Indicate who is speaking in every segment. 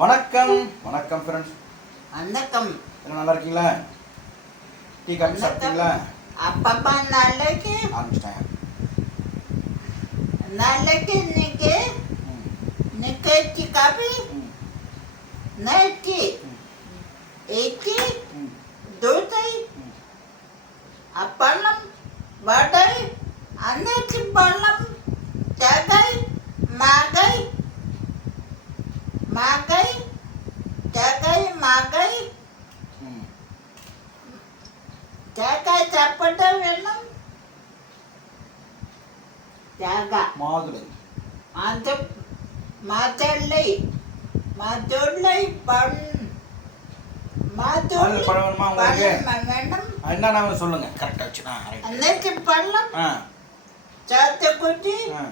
Speaker 1: வணக்கம். வணக்கம் ஃப்ரெண்ட்ஸ்
Speaker 2: வணக்கம்.
Speaker 1: என்ன நல்லா இருக்கீங்களா? டீ காஃபி சாப்பிட்டீங்களா?
Speaker 2: అప్పప్ప నాళ్ళకి నాళ్ళకి నీకే నీకు ఎక్కి కాపీ నా ఎక్కి
Speaker 1: ఎక్కి
Speaker 2: దూతాయి అప్పన్నం వాడాయి అందరికి
Speaker 1: పళ్ళం
Speaker 2: తేగాయి மாதள்ளை மாதுளை பண் மாதுளை
Speaker 1: பழம் ஆ, என்னன்னு சொல்லுங்க. கரெக்டாக வச்சு ஆ ரைட்
Speaker 2: அன்னைக்கு பழம் சாத்துக்குடி
Speaker 1: ஆ.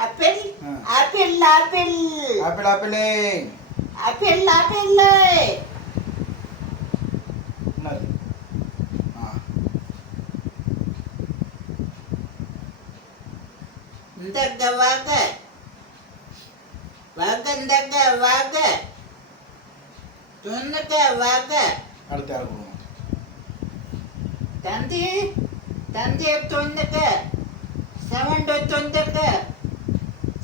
Speaker 2: Apple. Apple apple.
Speaker 1: Apple ஆப்பிளே.
Speaker 2: Apple apple. இந்தக்க வாங்க வகந்தக வக துன்னக வக
Speaker 1: அடுத்து யார் கொடுங்க
Speaker 2: தந்தி தந்தி துன்னக செவண்டு துந்தக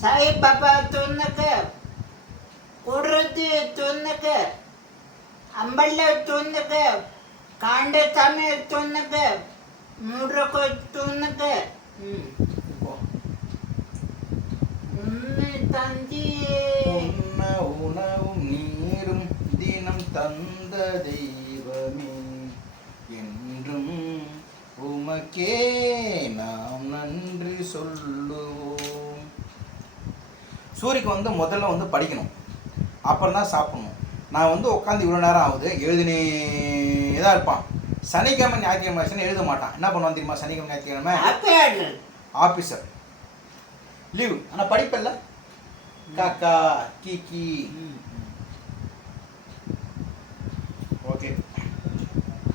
Speaker 2: சாய் பாபா துன்னக கொடுறது துன்னக அம்பல்ல
Speaker 1: துன்னக
Speaker 2: காண்ட
Speaker 1: தமிழ் துன்னக முடுக்கு துன்னக தந்தி தெய்வமே. என்றும் உமக்கே நாம் நன்றி சொல்லுவோம். சூரிக்கு வந்து முதல்ல வந்து படிக்கணும். அப்புறம் தான் சாப்பிடணும். நான் வந்து உட்காந்து இவ்வளோ நேரம் ஆகுது. எழுதினே தான் இருப்பான். சனிக்கிழமை ஞாயிற்றுக்கிழமை எழுத மாட்டான். என்ன பண்ணுவான் தெரியுமா? சனிக்கிழமை ஞாயிற்றுக்கிழமை? Officer leave. ஆனால் படிப்பில்ல. காக்கா கீ கீ.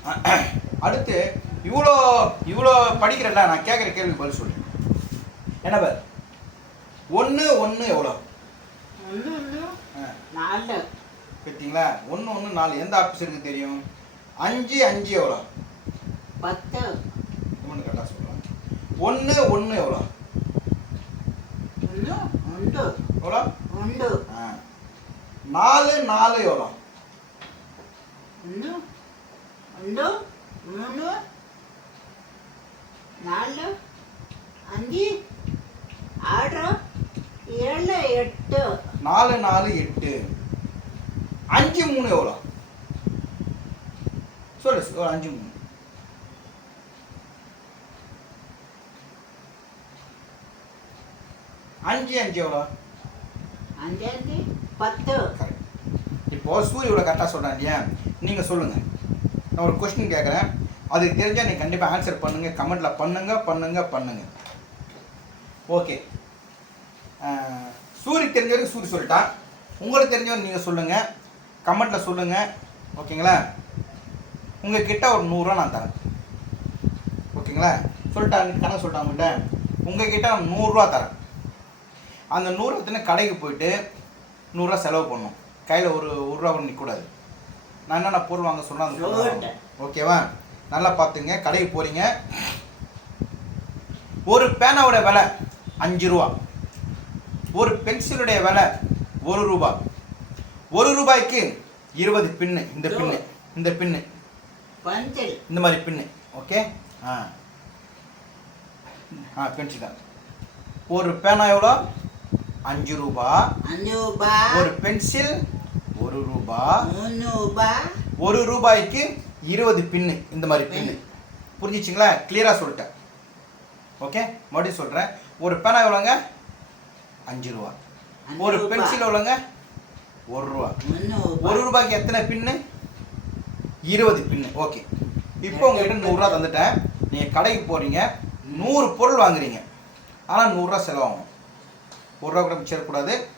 Speaker 1: அடுத்து இவ்வளோ இவ்வளோ படிக்கிறேன்ல நான் கேட்குற கேள்வி பதில் சொல்லு. என்ன பார் ஒன்று ஒன்று எவ்வளோ ஒன்று
Speaker 2: நாலு.
Speaker 1: பார்த்தீங்களா ஒன்று ஒன்று நாலு. எந்த ஆஃபீஸருக்கு தெரியும்? அஞ்சு அஞ்சு எவ்வளோ
Speaker 2: பத்து.
Speaker 1: ஒன்று கரெக்டாக சொல்லலாம் ஒன்று ஒன்று எவ்வளோ
Speaker 2: ஒன்று.
Speaker 1: எவ்வளோ
Speaker 2: ஒன்று.
Speaker 1: ஆ. நாலு நாலு எவ்வளோ
Speaker 2: ஒன்று ரெண்டு மூணு நாலு அஞ்சு ஆறு ஏழு எட்டு.
Speaker 1: நாலு நாலு எட்டு. அஞ்சு மூணு எவ்வளோ? சொல்லு ஒரு அஞ்சு மூணு. அஞ்சு அஞ்சு எவ்வளோ?
Speaker 2: அஞ்சு அஞ்சு பத்து.
Speaker 1: இப்போ சூரியோட கரெக்டாக சொல்கிறாங்க நீங்கள் சொல்லுங்கள் நான் ஒரு கொஸ்டின் கேட்குறேன் அதுக்கு தெரிஞ்சால் நீங்கள் கண்டிப்பாக ஆன்சர் பண்ணுங்கள் கமெண்ட்டில் பண்ணுங்க பண்ணுங்க பண்ணுங்க. ஓகே சூரி தெரிஞ்ச வரைக்கும் சூரி சொல்லிட்டான் உங்களுக்கு தெரிஞ்சவரை நீங்கள் சொல்லுங்கள் கமெண்ட்டில் சொல்லுங்கள் ஓகேங்களா உங்கள் கிட்ட ஒரு நூறுரூவா நான் தரேன். ஓகேங்களா சொல்லிட்டாங்க கணக்கு சொல்லிட்டாங்க உங்கள்கிட்ட உங்கள் கிட்ட நான் நூறுரூவா தரேன். அந்த நூறு கடைக்கு போயிட்டு நூறுரூவா செலவு பண்ணணும் கையில் ஒரு ஒரு ரூபா கூட நிற்கக்கூடாது நான் என்னென்ன பொருள் வாங்க. வாங்கணும். ஓகேவா? நல்லா பார்த்துங்க. கடைக்கு போகிறீங்க ஒரு பேனாவோட விலை அஞ்சு ரூபா. ஒரு பென்சிலுடைய விலை ஒரு ரூபா. ஒரு ரூபாய்க்கு இருபது பின்னு. இந்த பின்னு. இந்த பின்னு. இந்த மாதிரி பின்னு. ஓகே? ஆ. ஆ பென்சில் தான். ஒரு பேனா எவ்வளோ? அஞ்சு ரூபா.
Speaker 2: அஞ்சு ரூபா.
Speaker 1: ஒரு பென்சில் ஒரு ரூபா.
Speaker 2: மூணு ரூபா.
Speaker 1: ஒரு ரூபாய்க்கு இருபது பின்னு இந்த மாதிரி பின்னு புரிஞ்சிச்சிங்களா? கிளியராக சொல்லிட்டேன். ஓகே மறுபடியும் சொல்கிறேன் ஒரு பேனா எவ்வளோங்க? அஞ்சு ரூபா. ஒரு. பென்சில் எவ்வளோங்க? ஒரு ரூபா. ஒரு ரூபாய்க்கு எத்தனை பின்னு இருபது பின்னு ஓகே இப்போ உங்ககிட்ட நூறுரூவா தந்துட்டேன். நீங்கள் கடைக்கு போகிறீங்க நூறு பொருள் வாங்குறீங்க. ஆனால் நூறுரூவா செலவாகும். ஒரு ரூபா கூட மிச்சம்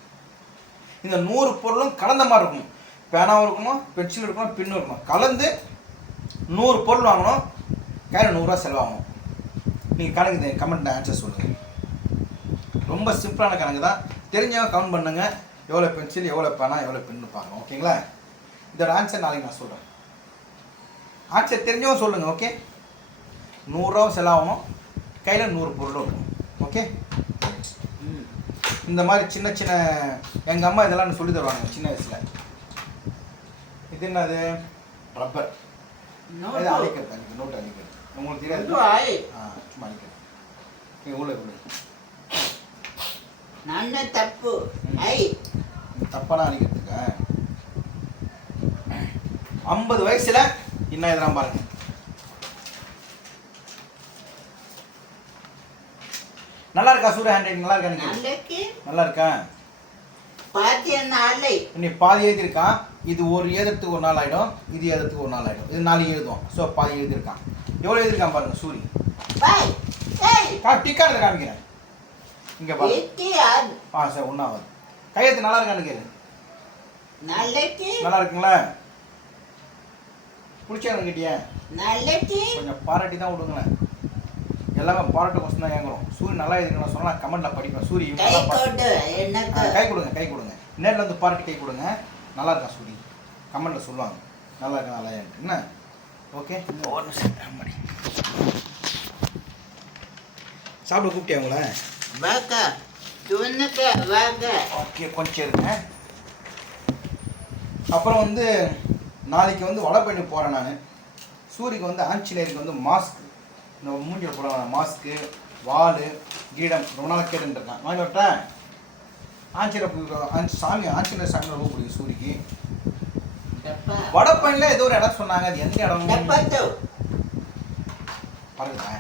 Speaker 1: இந்த நூறு பொருளும் கலந்த மாதிரி இருக்கணும். பேனாவும் இருக்கணும் பென்சில் இருக்கணும் பின்னும் இருக்கணும் கலந்து நூறு பொருள் வாங்கணும். கையில் நூறுரூவா செலவாகும். நீங்கள் கணக்கு இந்த கமெண்ட் ஆன்சர் சொல்லுங்கள் ரொம்ப சிம்பிளான கணக்கு தான். தெரிஞ்சவங்க கவுண்ட் பண்ணுங்க. எவ்வளோ பென்சில் எவ்வளோ பேனா எவ்வளோ பென்னு பார்க்கணும் ஓகேங்களா? இதோட ஆன்சர் நாளைக்கு நான் சொல்கிறேன் ஆன்சர் தெரிஞ்சவங்க சொல்லுங்கள் ஓகே? நூறுரூவா செலவாகணும் கையில் நூறு பொருளும் இருக்கணும் ஓகே?
Speaker 2: ம்.
Speaker 1: இந்த மாதிரி சின்ன சின்ன எங்கள் அம்மா இதெல்லாம் சொல்லி தருவாங்க சின்ன வயசில். இது என்னது? ரப்பர் இது அழிக்கிறது அழிக்கிறது நோட்டு அழிக்கிறது உங்களுக்கு தெரியாது? ஆ சும்மா அழிக்கிறது நீங்கள் உள்ள உள்ள.
Speaker 2: நல்ல
Speaker 1: தப்பு.
Speaker 2: ஐ.
Speaker 1: தப்பாலாம் அழிக்கிறதுக்கா ஐம்பது வயசுல என்ன இதெல்லாம் பாருங்க. நல்லா இருக்கா சூரிய ஹேண்ட் ரைட்டிங் நல்லா இருக்கா நல்லா இருக்கா?
Speaker 2: பாதி என்ன
Speaker 1: நீ பாதி எழுதியிருக்கான் இது ஒரு எழுதுறதுக்கு ஒரு நாள் ஆகிடும் இது எழுதுறதுக்கு ஒரு நாள் ஆகிடும் இது நாலு எழுதுவோம். ஸோ பாதி எழுதியிருக்கான். எவ்வளோ எழுதியிருக்கான் பாருங்க சூரி. டிக்கா எடுத்து காமிக்கிறேன். இங்கே பாருங்க ஆ சார் ஒன்றாவது கையெழுத்து நல்லா இருக்கான்னு கேளு. நல்லா இருக்குங்களா? பிடிச்சாங்க கிட்டியே கொஞ்சம் பாராட்டி தான் விடுங்களேன். எல்லாமே பாராட்டு கொஸ்டின் தான் ஏங்குறோம் சூரிய நல்லா எழுதுங்களா சொன்னால் நான் படிப்பேன். சூரிய கை கொடுங்க கை கொடுங்க. நேரில் வந்து பாராட்டி கை கொடுங்க. நல்லா இருக்கா சுடி? கமெண்ட்டில் சொல்லுவாங்க. நல்லா இருக்கா நல்லா என்ன? ஓகே. ஒரு சாப்பிட கூப்பிட்டியா உங்கள? ஓகே கொஞ்சம் இருங்க. அப்புறம் வந்து நாளைக்கு வந்து வலை பண்ணி போகிறேன் நான். சூரிக்கு வந்து ஆஞ்சநேயருக்கு வந்து மாஸ்க் இந்த மூஞ்சியில் போடுவாங்க மாஸ்க்கு வாலு கீடம் ரொம்ப நாள் கேட்டுருக்கான் வாங்கி விட்டேன் ஆஞ்சநேய சாமி ஆஞ்சநேய சாமி ரொம்ப பிடிக்கும் சூரிக்கு. வடப்பணியில் ஏதோ ஒரு இடம் சொன்னாங்க. அது எந்த இடம் பாருங்க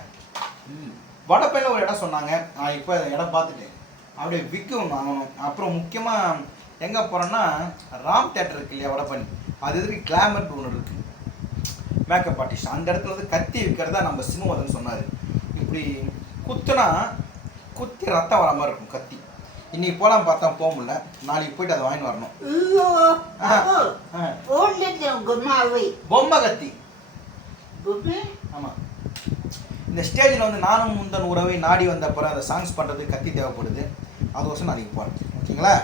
Speaker 1: வடப்பணியில் ஒரு இடம் சொன்னாங்க. நான் இப்போ இடம் பார்த்துட்டேன். அப்படியே விற்கும் வாங்கணும். அப்புறம் முக்கியமாக எங்கே போகிறேன்னா ராம் தேட்டர் இருக்கு இல்லையா வடப்பணி அது இருக்கு கிளாமர் ஒன்று இருக்குது மேக்கப் ஆர்டிஸ்ட் அந்த இடத்துல வந்து கத்தி விற்கிறதா நம்ம சினிமாதன் சொன்னார். இப்படி குத்துனா குத்தி ரத்தம் வர மாதிரி இருக்கும் கத்தி. இன்னைக்கு போலாம் பார்த்தா போக முடியல. நாளைக்கு போயிட்டு அதை வாங்கி வரணும். பொம்மை கத்தி. ஆமா. இந்த ஸ்டேஜில் வந்து நானும் முந்தன் உறவை நாடி வந்த அப்புறம் அந்த சாங்ஸ் பண்ணுறது கத்தி தேவைப்படுது. அது வருஷம் நாளைக்கு போகிறேன் ஓகேங்களா?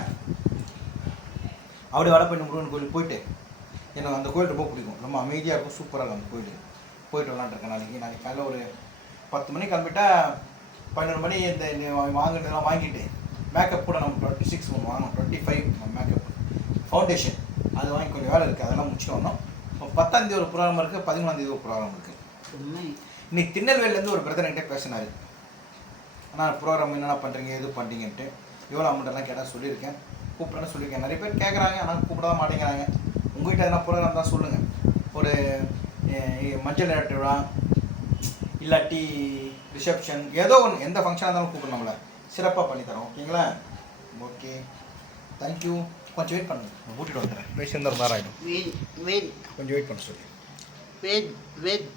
Speaker 1: அப்படியே வடப்பண்ணி முருகன் கோயில் போயிட்டு எனக்கு அந்த கோயில் ரொம்ப பிடிக்கும். ரொம்ப அமைதியாக இருக்கும். சூப்பராக இருக்கும் அந்த கோயில். போயிட்டு விளாண்டுருக்கேன் நாளைக்கு. நாளைக்கு காலையில் ஒரு பத்து மணிக்கு கிளம்பிட்டா பன்னெண்டு மணி இந்த வாங்கினதெல்லாம் வாங்கிட்டு மேக்கப் கூட நம்ம டுவெண்ட்டி சிக்ஸ் ஒன்று வாங்கணும். டுவெண்ட்டி ஃபைவ் மேக்கப் ஃபவுண்டேஷன் அது வாங்கி கொஞ்சம் வேலை இருக்குது அதெல்லாம் முடிச்சுட்டு வந்தோம். இப்போ பத்தாந்தேதி ஒரு ப்ரோக்ராம் இருக்குது பதிமூணாந்தேதி ஒரு ப்ரோக்ராம் இருக்குது இன்னைக்கு திருநெல்வேலியிலேருந்து ஒரு பிரதர் பிரதர்கிட்ட பேசினார். ஆனால் ப்ரோக்ராம் என்னென்ன பண்ணுறீங்க எது பண்ணுறீங்கன்ட்டு எவ்வளோ அமௌண்ட்டெல்லாம் கேட்டால் சொல்லியிருக்கேன். கூப்பிட்றேன்னு சொல்லியிருக்கேன். நிறைய பேர் கேட்குறாங்க ஆனால் கூப்பிட மாட்டேங்கிறாங்க. உங்கள்கிட்ட எதனா ப்ரோக்ராம் தான் சொல்லுங்கள் ஒரு மஞ்சள் விழா இல்லாட்டி ரிசப்ஷன் ஏதோ ஒன்று எந்த ஃபங்க்ஷனாக இருந்தாலும் கூப்பிடணும்ல சிறப்பாக பண்ணித்தரோம் ஓகேங்களா? ஓகே. தேங்க்யூ கொஞ்சம் வெயிட் பண்ணுங்க. கூட்டிகிட்டு வந்துடுறேன். பேஷண்ட் தான் ஆகிடும் கொஞ்சம் வெயிட் பண்ண சொல்லி.
Speaker 2: Wait wait